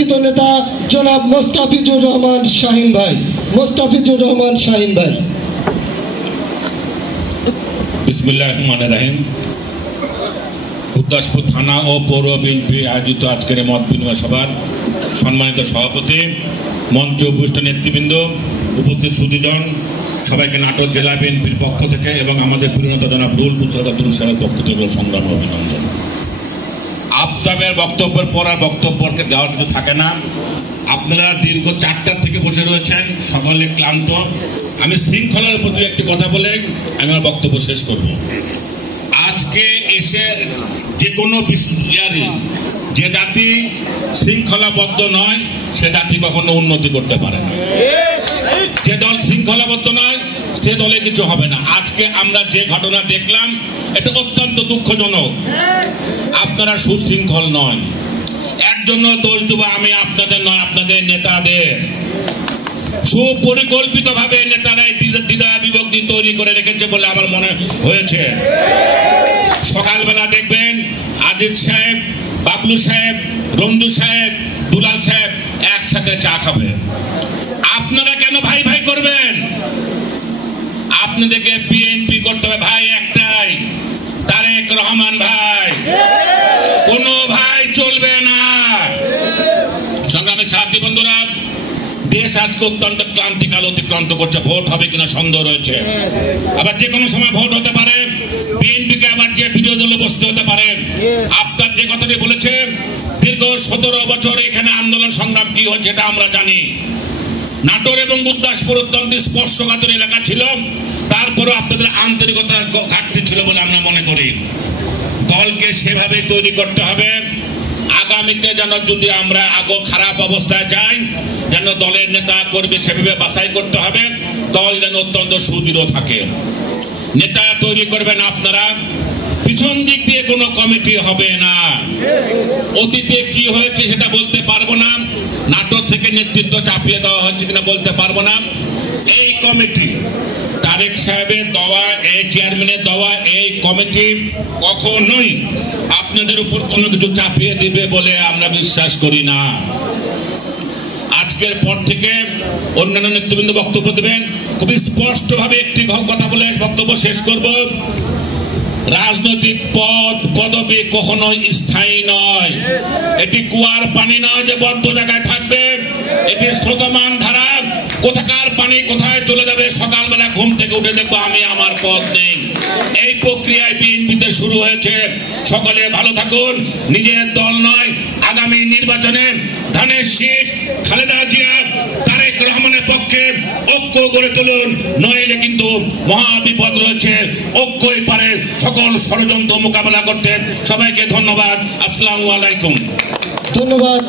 শিক্ষিত নেতা জনাব মোস্তাফিজুর রহমান শাহিন ভাই। বিসমিল্লাহির রহমানির রহিম। গুরদাসপুর থানা ও পৌর বিএনপি আয়োজিত আজকের মত বিনিময় সভার সম্মানিত সভাপতি, মঞ্চ উপস্থিত নেতৃবৃন্দ, উপস্থিত সুধীজন, সবাইকে নাটোর জেলা বিএনপির পক্ষ থেকে এবং আমাদের প্রিয় নেতা জনাব রুহুল কবির সাহেবের পক্ষ থেকে সংগ্রাম অভিনন্দন। আফতাবের বক্তব্যের পর আর বক্তব্যকে দেওয়ার কিছু থাকে না। আপনারা দীর্ঘ 4টা থেকে বসে রয়েছেন, সকলে ক্লান্ত। আমি শৃঙ্খলার প্রতি একটি কথা বলে আমি আমার বক্তব্য শেষ করব। আজকে এসে যে কোনো যে জাতি শৃঙ্খলাবদ্ধ নয় সে জাতি কখনো উন্নতি করতে পারে না। যে দল শৃঙ্খলাবদ্ধ নয় সে দলে কিছু হবে না। আজকে আমরা যে ঘটনা দেখলাম এটা অত্যন্ত দুঃখজনক। আপনারা সুশৃঙ্খল নয়, এর জন্য দোষ দেব আমি আপনাদের নয়, আপনাদের নেতাদের। সুপরিকল্পিত ভাবে নেতারা দ্বিধা বিভক্তি তৈরি করে রেখেছে বলে আমার মনে হয়েছে। সকালবেলা দেখবেন আজিজ সাহেব, বাবলু সাহেব, রঞ্জু সাহেব, দুলাল সাহেব একসাথে চা খাবে। আপনারা কেন ভাই ভাই করবেন? আপনাদেরকে বিএনপি করতে হবে ভাই একটাই, তারেক রহমান ভাই। কোন ভাই চলবে না। সংগ্রামী সাথী বন্ধুরা, দেশ আজকে অত্যন্ত ক্লান্তিকাল অতিক্রান্ত করছে। ভোট হবে কিনা সন্দেহ রয়েছে, আবার যে কোনো সময় ভোট হতে পারে। বিএনপিকে আবার যে বিরোধী দলে বসতে হতে পারে। আপনার যে কথাটি বলেছে, দীর্ঘ 17 বছর এখানে আন্দোলন সংগ্রাম কি হয়েছে এটা আমরা জানি। নাটোর এবং গুরদাসপুর অত্যন্ত স্পর্শকাতর এলাকা ছিল, তারপরেও আপনাদের আন্তরিকতার ঘাটতি ছিল বলে আমরা মনে করি। দলকে সেভাবে তৈরি করতে হবে আগামীতে, যেন যদি আমরা খারাপ অবস্থায় যাই যেন দলের নেতা কর্মী সেভাবে বাছাই করতে হবে। দল যেন অত্যন্ত সুদৃঢ় থাকে। নেতা তৈরি করবেন আপনারা, পিছন দিক দিয়ে কোনো কমিটি হবে না। অতীতে কি হয়েছে সেটা বলতে পারবো না, নাটোর থেকে নেতৃত্ব চাপিয়ে দেওয়া হচ্ছে কিনা বলতে পারবো না। এই কমিটি তারেক সাহেবের দেওয়া, এই চেয়ারম্যানের দেওয়া এই কমিটি কখনোই আপনাদের উপর কোনো কিছু চাপিয়ে দিবে বলে আমরা বিশ্বাস করি না। আজকের পর থেকে অন্যান্য নেতৃবৃন্দ বক্তব্য দেবেন। খুবই স্পষ্টভাবে একটি কথা বলে বক্তব্য শেষ করব। রাজনৈতিক পদ পদবি কখনোই স্থায়ী নয়। এটি কুয়ার পানি নয় যে বদ্ধ জায়গায় থাকবে। এটি স্রোতমান ধারা। কোথাকার পানি কোথায় চলে যাবে, সকালবেলা ঘুম থেকে উঠে দেখবো আমি আমার পদ নেই। এই প্রক্রিয়ায় বিএনপিতে শুরু হয়েছে। সকলে ভালো থাকুন। নিজের দল নয়, আগামী নির্বাচনে ধানের শীষ খালেদা জিয়া, তারেক রহমানের পক্ষে ঐক্য গড়ে তুলুন, নইলে কিন্তু মহা বিপদ রয়েছে। ঐক্যই পারে সকল ষড়যন্ত্র মোকাবেলা করতে। সবাইকে ধন্যবাদ। আসসালামু আলাইকুম। ধন্যবাদ।